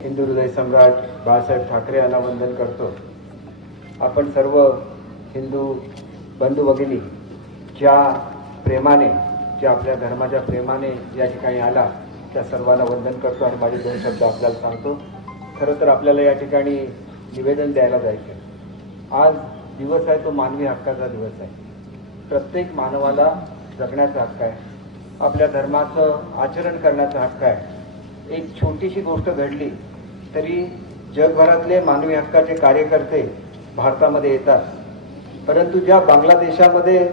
हिंदू हृदय सम्राट बाळासाहेब ठाकरे यांना वंदन करतो। आपण सर्व हिंदू बंधू भगिनी ज्या प्रेमाने, ज्या आपल्या धर्माच्या प्रेमाने या ठिकाणी आला, त्या सर्वांना वंदन करतो आणि माझे दोन शब्द आपल्याला सांगतो। खरं तर आपल्याला या ठिकाणी निवेदन द्यायला जायचं। आज दिवस आहे तो मानवी हक्काचा दिवस आहे। प्रत्येक मानवाला जगण्याचा हक्क आहे, आपल्या धर्माचं आचरण करण्याचा हक्क आहे। एक छोटीशी गोष्ट घडली तरी जगभरातले मानवी हक्काचे कार्यकर्ते भारतामध्ये येतात, परंतु ज्या बांगलादेशामध्ये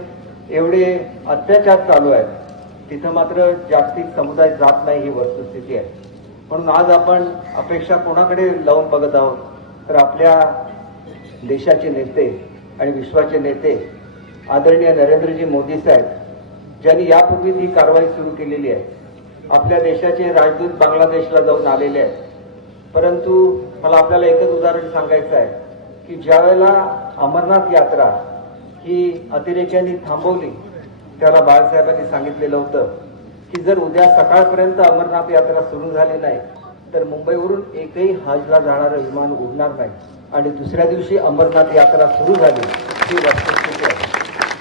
एवढे अत्याचार चालू आहेत तिथं मात्र जागतिक समुदाय जात नाही, ही वस्तुस्थिती आहे। म्हणून आज आपण अपेक्षा कोणाकडे लावून बघत आहोत तर आपल्या देशाचे नेते आणि विश्वाचे नेते आदरणीय नरेंद्रजी मोदी साहेब, ज्यांनी यापूर्वी ही कारवाई सुरू केलेली आहे। आपल्या देशाचे राजदूत बांगलादेशला जाऊन आलेले आहेत, परंतु मला आपल्याला एकच उदाहरण सांगायचं आहे की ज्यावेळेला अमरनाथ यात्रा ही अतिरेक्यांनी थांबवली त्याला बाळासाहेबांनी सांगितलेलं होतं की जर उद्या सकाळपर्यंत अमरनाथ यात्रा सुरू झाली नाही तर मुंबईवरून एकही हजला जाणारं विमान उडणार नाही, आणि दुसऱ्या दिवशी अमरनाथ यात्रा सुरू झाली। ही वस्तुस्थिती आहे।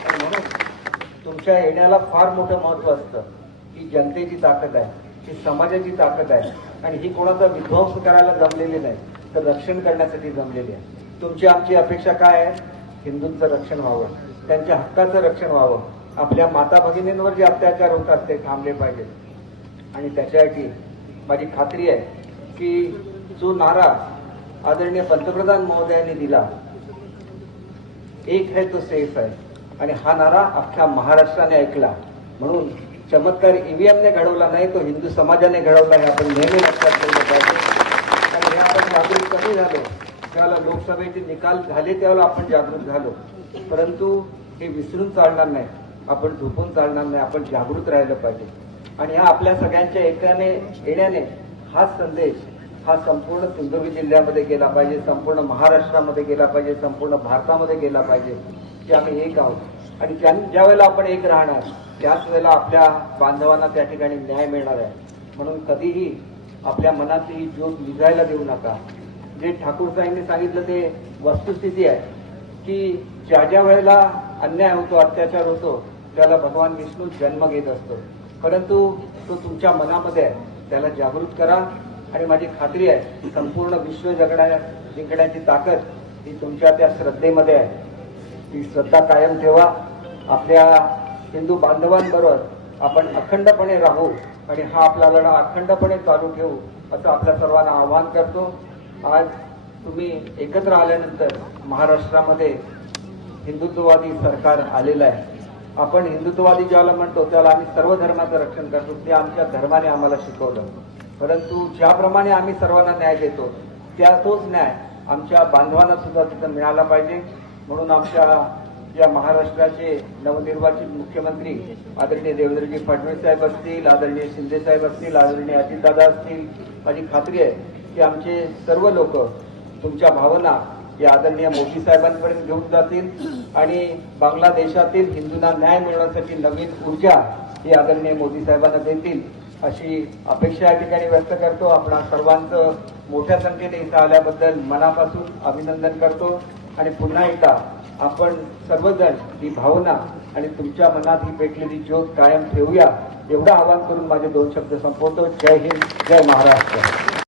आणि म्हणून तुमच्या येण्याला फार मोठं महत्त्व असतं। ही जनतेची ताकद आहे, ही समाजाची ताकद आहे, आणि ही कोणाचा विध्वंस करायला जमलेली नाही तर रक्षण करण्यासाठी जमलेली आहे। तुमची आमची अपेक्षा काय आहे? हिंदूंचं रक्षण व्हावं, त्यांच्या हक्काचं रक्षण व्हावं, आपल्या माता भगिनींवर जे अत्याचार होतात ते थांबले पाहिजेत। आणि त्याच्यासाठी माझी खात्री आहे की जो नारा आदरणीय पंतप्रधान महोदयांनी दिला, एक है तो सेफ है, आणि हा नारा अख्ख्या महाराष्ट्राने ऐकला। म्हणून चमत्कार ईव्हीएमने घडवला नाही, तो हिंदू समाजाने घडवला, हे आपण नेहमी लक्षात ठेवलं पाहिजे। आणि हे आपण जागृत कधी झालो त्यावेळेला लोकसभेचे निकाल झाले त्यावेळेला आपण जागृत झालो, परंतु हे विसरून चालणार नाही, आपण झोपून चालणार नाही, आपण जागृत राहिलं पाहिजे। आणि ह्या आपल्या सगळ्यांच्या एकाने येण्याने हा संदेश हा संपूर्ण सिंधुदुर्ग जिल्ह्यामध्ये गेला पाहिजे, संपूर्ण महाराष्ट्रामध्ये गेला पाहिजे, संपूर्ण भारतामध्ये गेला पाहिजे की आम्ही एक आहोत। आणि ज्या वेळेला आपण एक राहणार त्याच वेळेला आपल्या बांधवांना त्या ठिकाणी न्याय मिळणार आहे। म्हणून कधीही आपल्या मनातली ही ज्योत विझायला देऊ नका। जे ठाकूर साहेबांनी सांगितलं ते वस्तुस्थिती आहे की ज्या वेळेला अन्याय होतो, अत्याचार होतो, त्याला भगवान विष्णू जन्म घेत असतो, परंतु तो तुमच्या मनामध्ये आहे, त्याला जागृत करा। आणि माझी खात्री आहे संपूर्ण विश्व जिंकण्याची ताकद ही तुमच्या त्या श्रद्धेमध्ये आहे। ती श्रद्धा कायम ठेवा। आपल्या हिंदू बांधवांबरोबर आपण अखंडपणे राहू आणि हा आपला लढा अखंडपणे चालू ठेवू असं आपल्या सर्वांना आवाहन करतो। आज तुम्ही एकत्र आल्यानंतर महाराष्ट्रामध्ये हिंदुत्ववादी सरकार आलेलं आहे। आपण हिंदुत्ववादी ज्याला म्हणतो त्याला आम्ही सर्व धर्माचं रक्षण करतो, ते आमच्या धर्माने आम्हाला शिकवलं, परंतु ज्याप्रमाणे आम्ही सर्वांना न्याय देतो तोच न्याय आमच्या बांधवांना सुद्धा तिथं मिळाला पाहिजे। म्हणून आमच्या या महाराष्ट्राचे नवनिर्वाचित मुख्यमंत्री आदरणीय देवेंद्रजी फडणवीस साहेब असतील, आदरणीय शिंदे साहेब असतील, आदरणीय अजितदादा असतील, माझी खात्री आहे की आमचे सर्व लोक तुमच्या भावना या आदरणीय मोदी साहेबांपर्यंत घेऊन जातील आणि बांगलादेशातील हिंदूंना न्याय मिळवण्यासाठी नवीन ऊर्जा ही आदरणीय मोदी साहेबांना देतील अशी अपेक्षा या ठिकाणी व्यक्त करतो। आपण सर्वांचं मोठ्या संख्येने इथं आल्याबद्दल मनापासून अभिनंदन करतो आणि पुन्हा एकदा आपण सर्वजण ही भावना आणि तुमच्या मनात ही पेटलेली ज्योत कायम ठेवूया, एवढं आवाहन करून माझे दोन शब्द संपवतो। जय हिंद, जय महाराष्ट्र।